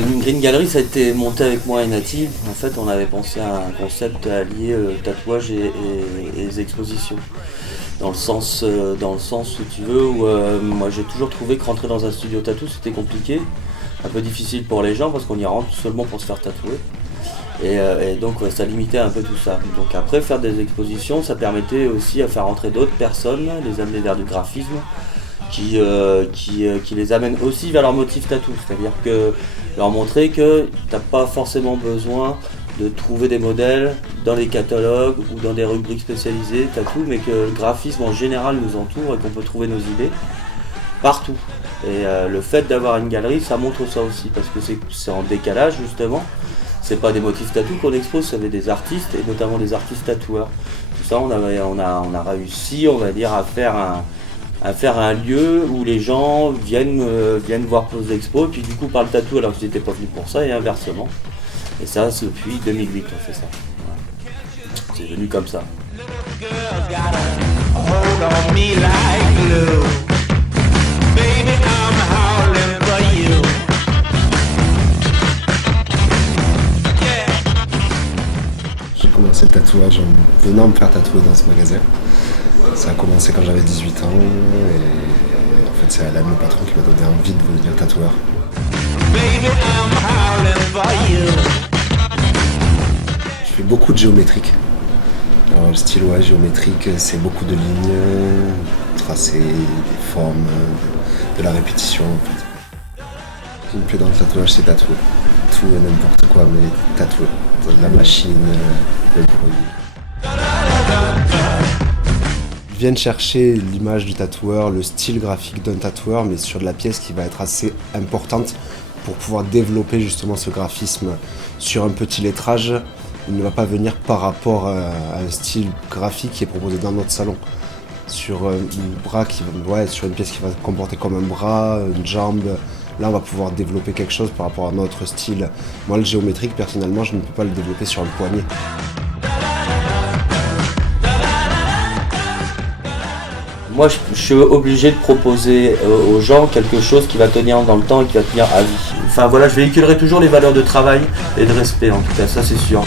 Green Gallery, ça a été monté avec moi et Native. En fait, on avait pensé à un concept allié tatouage et les expositions. Dans le sens, si tu veux, où moi j'ai toujours trouvé que rentrer dans un studio tatou c'était compliqué, un peu difficile pour les gens parce qu'on y rentre seulement pour se faire tatouer. Et donc ouais, ça limitait un peu tout ça. Donc après faire des expositions, ça permettait aussi à faire rentrer d'autres personnes, les amener vers du graphisme, qui les amène aussi vers leur motif tatou. C'est-à-dire que leur montrer que t'as pas forcément besoin de trouver des modèles dans les catalogues ou dans des rubriques spécialisées tatou, mais que le graphisme en général nous entoure et qu'on peut trouver nos idées partout. Et le fait d'avoir une galerie, ça montre ça aussi, parce que c'est en décalage justement. C'est pas des motifs tatou qu'on expose, c'est des artistes, et notamment des artistes tatoueurs. Tout ça, on a réussi, on va dire, à faire un lieu où les gens viennent voir nos expos, et puis du coup parlent tatou alors qu'ils n'étaient pas venus pour ça, et inversement. Et ça, c'est depuis 2008 on fait ça. Voilà. C'est venu comme ça. J'ai commencé le tatouage en venant me faire tatouer dans ce magasin. Ça a commencé quand j'avais 18 ans et en fait c'est Alan, le patron, qui m'a donné envie de devenir tatoueur. Je fais beaucoup de géométrique. Alors, le style géométrique, c'est beaucoup de lignes, tracer des formes, de la répétition en fait. Ce qui me plaît dans le tatouage, c'est tatouer. Tout et n'importe quoi, mais tatouer. La machine, le bruit. Ils viennent chercher l'image du tatoueur, le style graphique d'un tatoueur, mais sur de la pièce qui va être assez importante pour pouvoir développer justement ce graphisme sur un petit lettrage. Il ne va pas venir par rapport à un style graphique qui est proposé dans notre salon. Sur sur une pièce qui va se comporter comme un bras, une jambe, là on va pouvoir développer quelque chose par rapport à notre style. Moi le géométrique, personnellement, je ne peux pas le développer sur un poignet. Moi, je suis obligé de proposer aux gens quelque chose qui va tenir dans le temps et qui va tenir à vie. Enfin voilà, je véhiculerai toujours les valeurs de travail et de respect, en tout cas, ça c'est sûr.